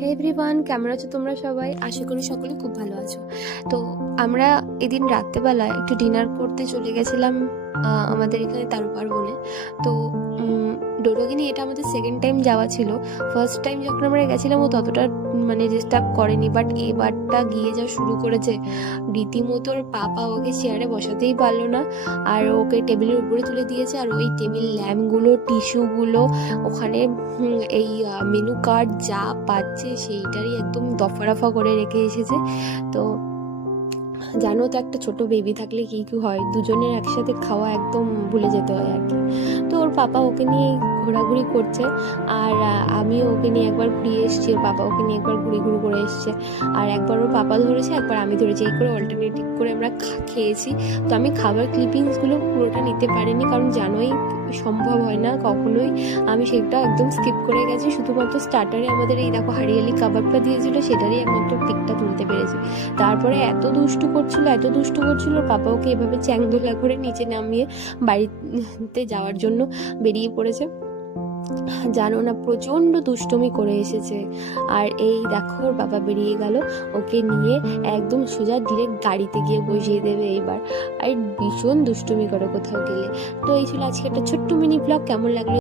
হে everyone, কেমন আছো তোমরা সবাই? আশা করি সকলে খুব ভালো আছো। তো আমরা এদিন রাত্রেবেলায় একটু ডিনার করতে চলে গেছিলাম আমাদের এখানে তারুপার বনে। তো ডোডোগিনি এটা আমাদের সেকেন্ড টাইম যাওয়া ছিল। ফার্স্ট টাইম যখন আমরা গেছিলাম ও ততটা ডিস্টার্ব করেনি, বাট এবারটা গিয়ে যা শুরু করেছে, রীতিমতো ওর পাপা ওকে চেয়ারে বসাতেই পারলো না, আর ওকে টেবিলের উপরে তুলে দিয়েছে। আর ওই টেবিল ল্যাম্পগুলো, টিস্যুগুলো, ওখানে এই মেনু কার্ড যা পাচ্ছে সেইটারই একদম দফা করে রেখে এসেছে। তো জানো তো, একটা ছোট বেবি থাকলে কি কি হয়, দুজনের একসাথে খাওয়া একদম ভুলে যেতে হয় আর কি। তো ওর পাপা ওকে নিয়ে ঘোরাঘুরি করছে, আর আমিও ওকে নিয়ে একবার ঘুরিয়ে এসেছি, ওর পাপা ওকে নিয়ে একবার ঘুরি করে এসছে। আর একবার ওর পাপা ধরেছে, একবার আমি ধরেছি, এই করে অল্টারনেটিভ করে আমরা খেয়েছি। তো আমি খাবার ক্লিপিংসগুলো পুরোটা নিতে পারিনি, কারণ জানোই সম্ভব হয় না কখনোই। আমি সেটা একদম স্কিপ করে গেছি, শুধুমাত্র স্টার্টারে আমাদের এই দেখো হারিয়ালি কাবাবটা দিয়েছিল, সেটারই একমাত্র পিকটা তুলতে পেরেছি। তারপরে এত দুষ্টু করছিল, পাপা ওকে এভাবে চ্যাংদোলা করে নিচে নামিয়ে বাড়িতে যাওয়ার জন্য বেরিয়ে পড়েছে। জানো না, প্রচণ্ড দুষ্টুমি করে এসেছে। আর এই দেখো ওর বাবা বেরিয়ে গেল, ওকে নিয়ে একদম সোজা ডিরেক্ট গাড়িতে গিয়ে বসিয়ে দেবে এবার। আর ভীষণ দুষ্টুমি করে কোথাও গেলে। তো এই ছিল আজকে একটা ছোট্ট মিনি ব্লগ। কেমন লাগলো